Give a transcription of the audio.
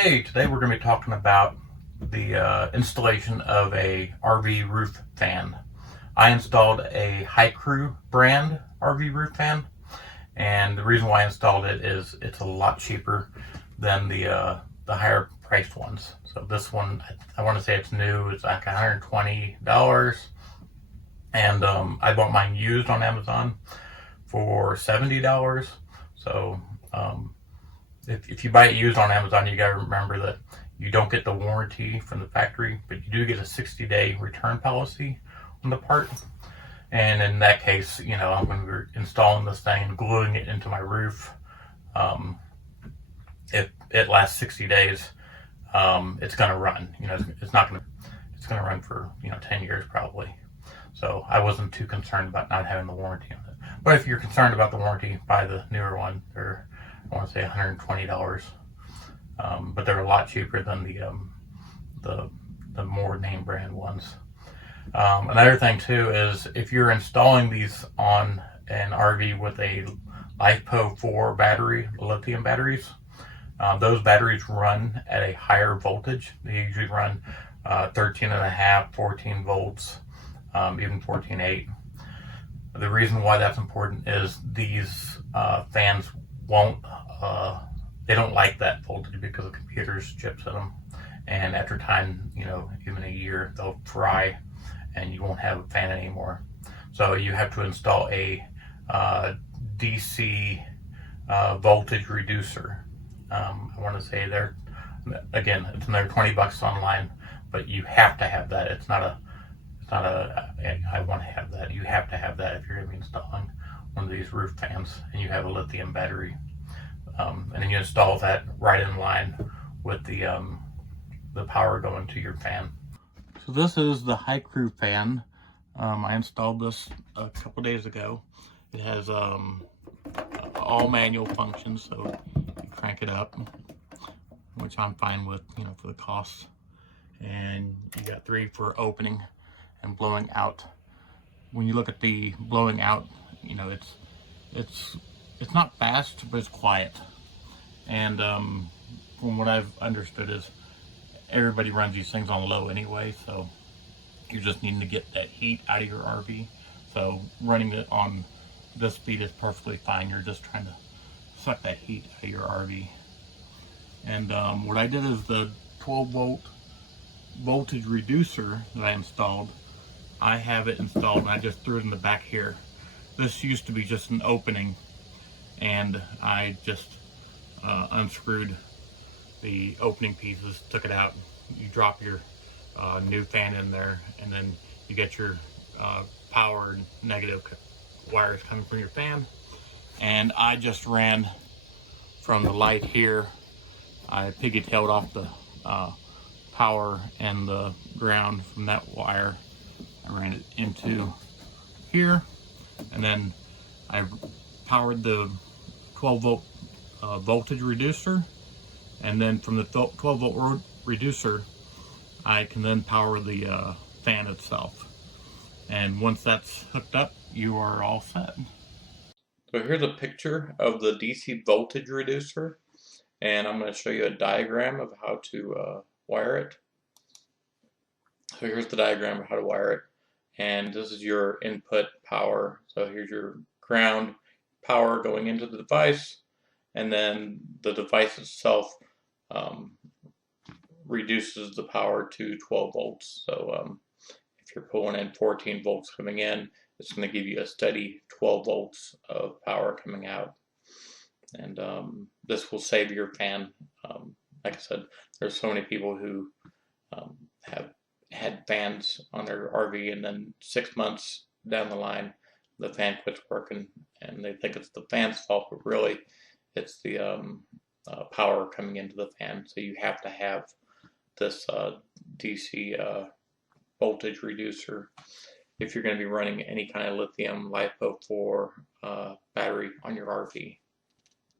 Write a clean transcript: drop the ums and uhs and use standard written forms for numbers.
Hey, today we're going to be talking about the installation of a RV roof fan. I installed a High Crew brand RV roof fan, and the reason why I installed it is it's a lot cheaper than the higher priced ones. So this one, I want to say it's new. It's like $120, and I bought mine used on Amazon for $70. So um, if you buy it used on Amazon, you got to remember that you don't get the warranty from the factory, but you do get a 60-day return policy on the part. And in that case, when we were installing this thing and gluing it into my roof, um, if it lasts 60 days, it's going to run. It's going to run for 10 years probably. So I wasn't too concerned about not having the warranty on it. But if you're concerned about the warranty, buy the newer one. They're, I want to say, $120, but they're a lot cheaper than the more name brand ones. Another thing too is if you're installing these on an RV with a LiFePO4 battery, lithium batteries, those batteries run at a higher voltage. They usually run 13 and a half, 14 volts, even 14.8. The reason why that's important is these fans won't, they don't like that voltage because the computer's chips in them. And after time, even a year, they'll fry and you won't have a fan anymore. So you have to install a DC voltage reducer. I want to say again, it's another $20 online, but you have to have that. It's not a I want to have that. You have to have that if you're going to be installing one of these roof fans and you have a lithium battery. And then you install that right in line with the power going to your fan. So this is the High Crew fan. I installed this a couple days ago. It has all manual functions, so you crank it up, which I'm fine with, for the cost. And you got 3 for opening and blowing out. When you look at the blowing out, it's not fast, but it's quiet. And from what I've understood is everybody runs these things on low anyway, so you're just needing to get that heat out of your RV. So running it on this speed is perfectly fine. You're just trying to suck that heat out of your RV. And what I did is the 12-volt voltage reducer that I installed, I have it installed and I just threw it in the back here. This used to be just an opening, and I just unscrewed the opening pieces, took it out. You drop your new fan in there, and then you get your power and negative wires coming from your fan. And I just ran from the light here, I pigtailed off the power and the ground from that wire. I ran it into here, and then I powered the 12-volt voltage reducer, and then from the 12-volt reducer I can then power the fan itself. And once that's hooked up, you are all set. So here's a picture of the DC voltage reducer, and I'm going to show you a diagram of how to wire it. So here's the diagram of how to wire it, and this is your input power. So here's your ground power going into the device, and then the device itself reduces the power to 12 volts. So if you're pulling in 14 volts coming in, it's going to give you a steady 12 volts of power coming out. And this will save your fan. Like I said, there's so many people who have had fans on their RV, and then 6 months down the line, the fan quits working, and they think it's the fan's fault, but really it's the power coming into the fan. So you have to have this DC voltage reducer if you're going to be running any kind of lithium LiFePO4 battery on your RV.